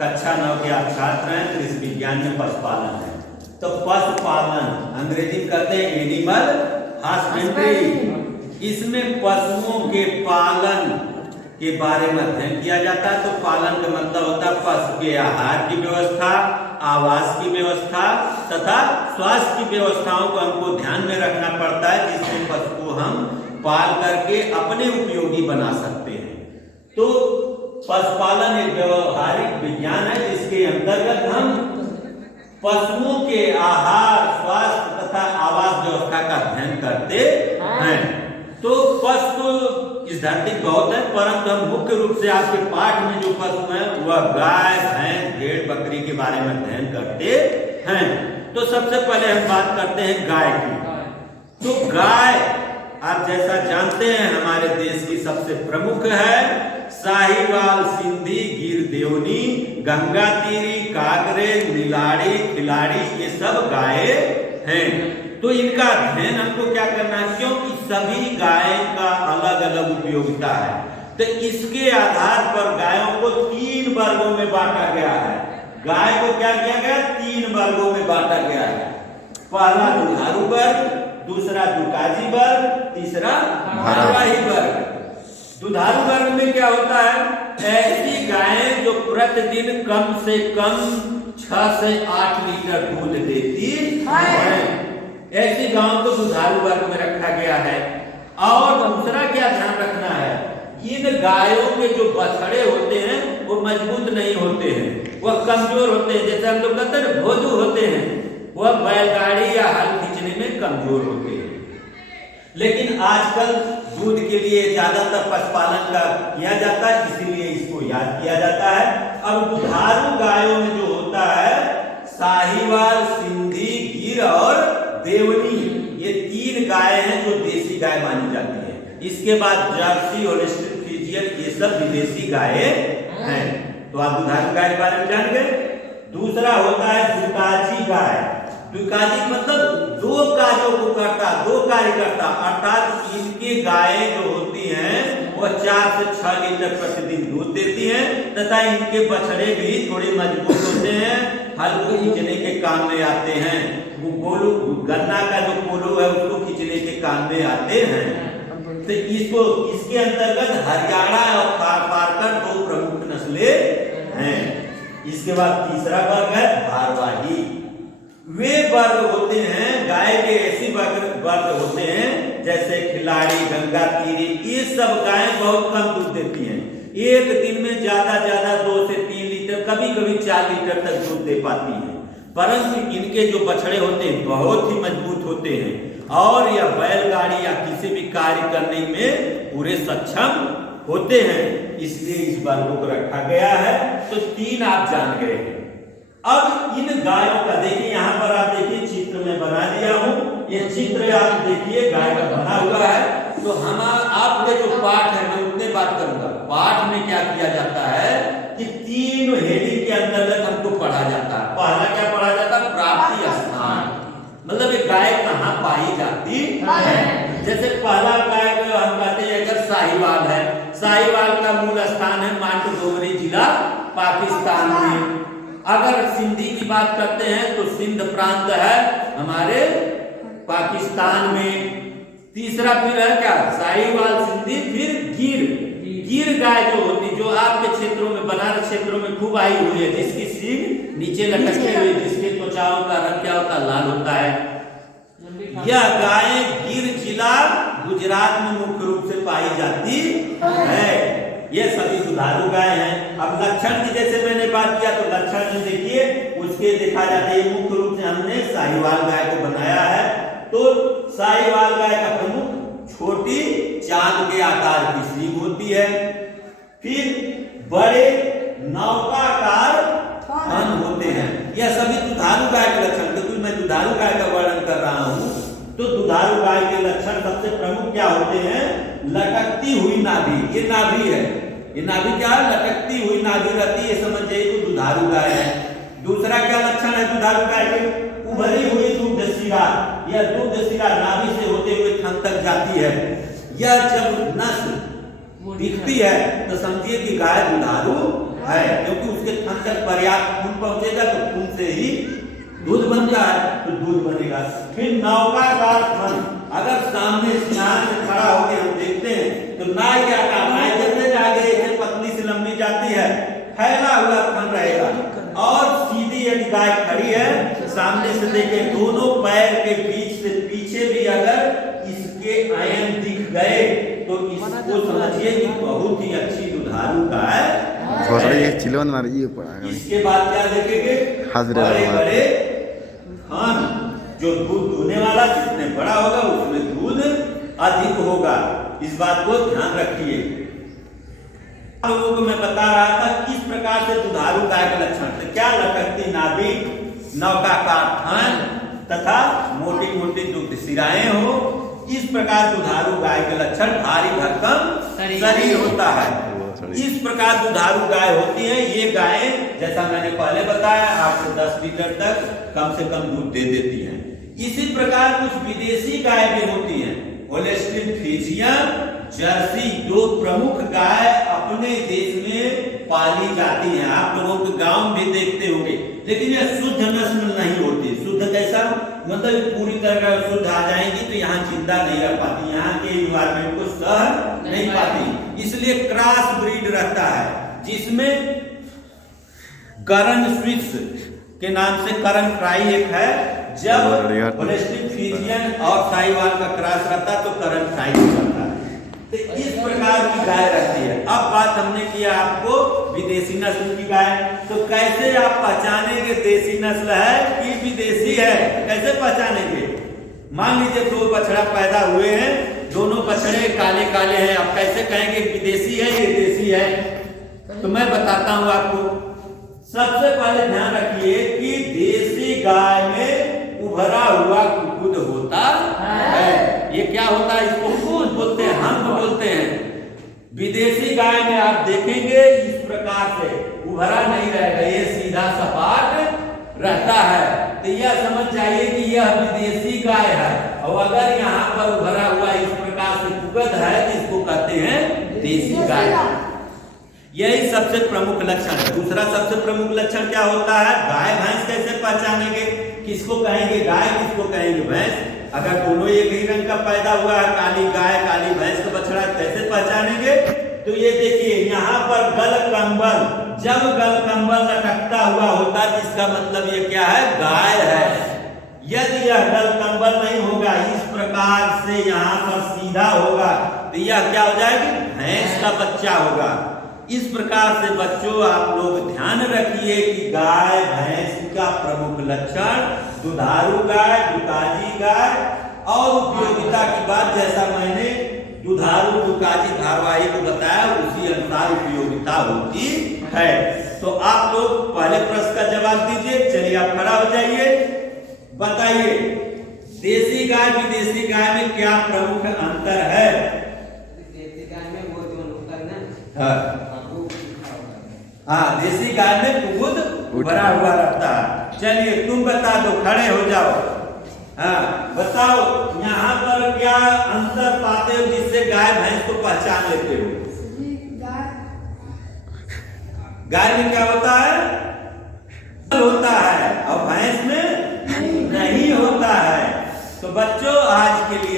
कक्षा 9 के आप छात्र हैं, तो इस विज्ञान में पशुपालन है। तो पशुपालन अंग्रेजी में कहते हैं एनिमल हस्बेंड्री। इसमें पशुओं के पालन के बारे में अध्ययन किया जाता है। तो पालन का मतलब होता है पशु के आहार की व्यवस्था, आवास की व्यवस्था तथा स्वास्थ्य की व्यवस्थाओं को हमको ध्यान में रखना पड़ता है, जिससे पशु को हम पाल करके अपने उपयोगी बना सकते हैं। तो पशुपालन एक व्यवहारिक विज्ञान है, जिसके अंतर्गत हम पशुओं के आहार, स्वास्थ्य तथा आवास व्यवस्था का अध्ययन करते हैं। तो पशु तो इस धरती बहुत है, परंतु हम मुख्य रूप से आपके पाठ में जो पशु हैं वह गाय, भैंस, भेड़, बकरी के बारे में अध्ययन करते हैं। तो सबसे पहले हम बात करते हैं गाय की। तो गाय आप जैसा जानते हैं हमारे देश की सबसे प्रमुख है। साहिवाल, सिंधी, गिर देवनी, गंगा तीरी, काकरेज, नीलाड़ी, खिलाड़ी, ये सब गाय हैं। तो इनका अध्ययन हमको क्या करना है, क्योंकि सभी गाय का अलग अलग उपयोगिता है। तो इसके आधार पर गायों को 3 वर्गों में बांटा गया है। गाय को क्या किया गया, 3 वर्गों में बांटा गया है। पहला दुधारू वर्ग, दूसरा दुकाजी वर्ग, तीसरा भारवाही वर्ग। दुधारू वर्ग में क्या होता है, ऐसी गायें जो प्रतिदिन कम से कम 6 से 8 लीटर दूध देती है, ऐसी गायों को दुधारू वर्ग में रखा गया है। और दूसरा क्या ध्यान रखना है, इन गायों के जो बछड़े होते हैं वो मजबूत नहीं होते हैं, वह कमजोर होते हैं। जैसे हम लोग कहते हैं भोजू होते हैं, वह बैलगाड़ी या हल खींचने में कमजोर होते हैं। लेकिन आजकल दूध के लिए ज्यादातर पशुपालन का किया जाता है, इसीलिए इसको याद किया जाता है। अब दुधारू गायों में जो होता है साहिवाल, सिंधी, गिर और देवनी, ये 3 गायें हैं जो देसी गाय मानी जाती है। इसके बाद जर्सी, होल्स्टीन फ्रीजियन, ये सब विदेशी गायें हैं। तो आप दुधारू गाय के बारे में जान गए। दूसरा होता है दुकाजी गाय। दुकाजी मतलब 2 कार्यों को करता, 2 कार्य करता, अर्थात इनकी गायें जो होती हैं वह 4 से 6 लीटर प्रतिदिन दूध देती हैं तथा इनके बछड़े भी थोड़े मजबूत होते हैं, हल को खींचने के काम में आते हैं। वो कोलू, गन्ना का जो कोलू है उसको खींचने के काम में आते हैं। तो इसके अंतर्गत हरियाणा और खारपारकर 2 प्रमुख नस्लें हैं। इसके बाद तीसरा वर्ग है भारवाही। वे वर्ग होते हैं गाय के, ऐसी वर्ग होते हैं जैसे खिलाड़ी, गंगा तीरी, ये सब गायें बहुत कम दूध देती हैं। एक दिन में ज्यादा 2 से 3 लीटर, कभी कभी 4 लीटर तक दूध दे पाती हैं। परंतु इनके जो बछड़े होते हैं बहुत ही मजबूत होते हैं और यह बैलगाड़ी या किसी भी कार्य करने में पूरे सक्षम होते हैं, इसलिए इस वर्ग को रखा गया है। तो 3 आप जान गए हैं। अब इन गायों का देखिए, यहाँ पर आप देखिए चित्र में बना दिया हूँ, ये चित्र आप देखिए गाय का बना हुआ है। तो हम आपके जो पाठ है मैं उतने बात करूंगा। पाठ में क्या किया जाता है कि 3 हेडिंग के अंतर्गत हमको पढ़ा जाता है। पहला क्या पढ़ा जाता है, प्राप्ति स्थान, मतलब एक गाय कहाँ पाई जाती है। जैसे पहला गाय को हम कहते हैं अगर साहिवाल है, साहिवाल का मूल स्थान है मांडोगरी जिला पाकिस्तान में। अगर सिंधी की बात करते हैं तो सिंध प्रांत है हमारे पाकिस्तान में। तीसरा फिर है क्या, साहिवाल, सिंधी, फिर गिर। गिर गाय जो होती, जो आपके क्षेत्रों में, बनारस क्षेत्रों में खूब आई हुई है, जिसकी सींग नीचे लटकते हुए, जिसके त्वचाओं का रंग क्या होता है, लाल होता है। यह गाय गिर जिला गुजरात में मुख्य रूप से पाई जाती है। ये सभी दुधारू गाय हैं। अब लक्षण की जैसे मैंने बात किया, तो लक्षण में देखिए उसके देखा जाता है, मुख्य रूप से हमने साहिवाल गाय को बनाया है। तो साहिवाल गाय का प्रमुख छोटी चांद के आकार की सींग होती है, फिर बड़े नौकाकार थन होते हैं। यह सभी दुधारू गाय के लक्षण, क्योंकि मैं दुधारू गाय का वर्णन कर रहा हूँ। तो दुधारू गाय के लक्षण सबसे प्रमुख क्या होते हैं, लटकती हुई नाभि, ये नाभि है, ये नाभि क्या है, लटकती हुई नाभि रहती है, समझ जाइए तो दुधारू गाय है। दूसरा क्या लक्षण है दुधारू गाय के, उभरी हुई दूध शिरा, यह दूध शिरा नाभि से होते हुए थन तक जाती है। यह जब नस्ल दिखती है तो समझिए कि गाय दुधारू है, क्योंकि उसके थन तक पर्याप्त खून पहुंचेगा तो खून से ही दूध बनता है, तो दूध बनेगा। फिर नौकाकार थन, अगर सामने स्नान से खड़ा होकर हम देखते हैं तो नाई क्या नाई जैसे आगे पतली से लंबी जाती है, फैला हुआ थन रहेगा। और सीधी यदि गाय खड़ी है, सामने से देखे दोनों पैर के बीच से पीछे भी अगर इसके आयन दिख गए तो इसको समझिए कि बहुत ही अच्छी दुधारू गाय। इसके बाद क्या देखेंगे, बड़े बड़े थन, जो दूध दूहने वाला जितने बड़ा होगा उसमें दूध अधिक होगा। इस बात को ध्यान रखिए। लोगों को मैं बता रहा था किस प्रकार से दुधारू गाय के लक्षण थे, क्या लटकती नाभि, नौकाकार थन तथा मोटी मोटी दुग्ध शिराएं हो। इस प्रकार दुधारू गाय के लक्षण भारी भरकम शरीर होता है। इस प्रकार दुधारू गाय होती है। ये गायें जैसा मैंने पहले बताया 8 से 10 लीटर तक कम से कम दूध दे देती हैं। इसी प्रकार कुछ विदेशी गाय भी होती हैं, होल्स्टीन फ्रीजियन, जर्सी, जो प्रमुख गाय अपने देश में पाली जाती हैं। आप लोगों के गांव में देखते होंगे, लेकिन यह शुद्ध नस्ल नहीं होती। शुद्ध कैसा मतलब पूरी तरह शुद्ध आ जाएंगी तो यहाँ जिंदा नहीं रह पाती, यहाँ के इन्वायरमेंट को सह नहीं पाती, इसलिए क्रॉस ब्रीड रहता है, जिसमें करन स्विस के नाम से करन फ्राई एक है। जब होल्स्टीन फ्रीजियन और साहिवाल का क्रॉस रहता है तो करन फ्राई रहता है। तो इस प्रकार की गाय रहती है। अब बात हमने किया आपको विदेशी नस्ल की गाय, तो कैसे आप पहचानेंगे देसी नस्ल है कि विदेशी है, कैसे पहचानेंगे? मान लीजिए 2 बछड़ा पैदा हुए हैं, दोनों बछड़े काले काले हैं, आप कैसे कहेंगे विदेशी है ये देसी है? तो मैं बताता हूं आपको। सबसे पहले ध्यान रखिए कि देसी गाय में उभरा हुआ कुकुद होता है। ये क्या होता है? इसको कुकुद बोलते हैं, हंस बोलते हैं। विदेशी गाय में आप देखेंगे इस प्रकार से उभरा नहीं रहेगा, ये सीधा सपाट रहता है। तो यह समझ जाइए कि यह विदेशी गाय है। और अगर यहाँ पर उभरा हुआ इस प्रकार से कुकुद है, इसको कहते हैं देसी गाय। यही सबसे प्रमुख लक्षण है। दूसरा सबसे प्रमुख लक्षण क्या होता है? गाय भैंस कैसे पहचानेंगे? किसको कहेंगे गाय, किसको कहेंगे भैंस? अगर दोनों एक ही रंग का पैदा हुआ है, काली गाय काली भैंस का बछड़ा, कैसे पहचानेंगे? तो ये देखिए यहाँ पर गल कंबल, जब गल कंबल लटकता हुआ होता है जिसका मतलब ये क्या है? गाय है। यदि यह गल कंबल नहीं होगा, इस प्रकार से यहाँ पर सीधा होगा, तो यह क्या हो जाएगी? भैंस का बच्चा होगा। इस प्रकार से बच्चों आप लोग ध्यान रखिए कि गाय भैंस का प्रमुख लक्षण दुधारू गाय, दुकाजी गाय। और उपयोगिता की बात, जैसा मैंने दुधारू दुकाजी धारावाहिक को बताया उसी अनुसार उपयोगिता होती है। तो आप लोग पहले प्रश्न का जवाब दीजिए। चलिए आप खड़ा हो जाइए, बताइए देसी गाय विदेशी गाय में क्या प्रमुख अंतर है? देसी गाय में वो जो होता है ना, हाँ देसी गाय में कुकुद भरा हुआ रहता है। चलिए तुम बता दो, खड़े हो जाओ। हाँ बताओ यहाँ पर क्या अंतर पाते हो जिससे गाय भैंस को पहचान लेते हो? गाय में क्या होता है? होता है और भैंस में नहीं होता है। तो बच्चों आज के लिए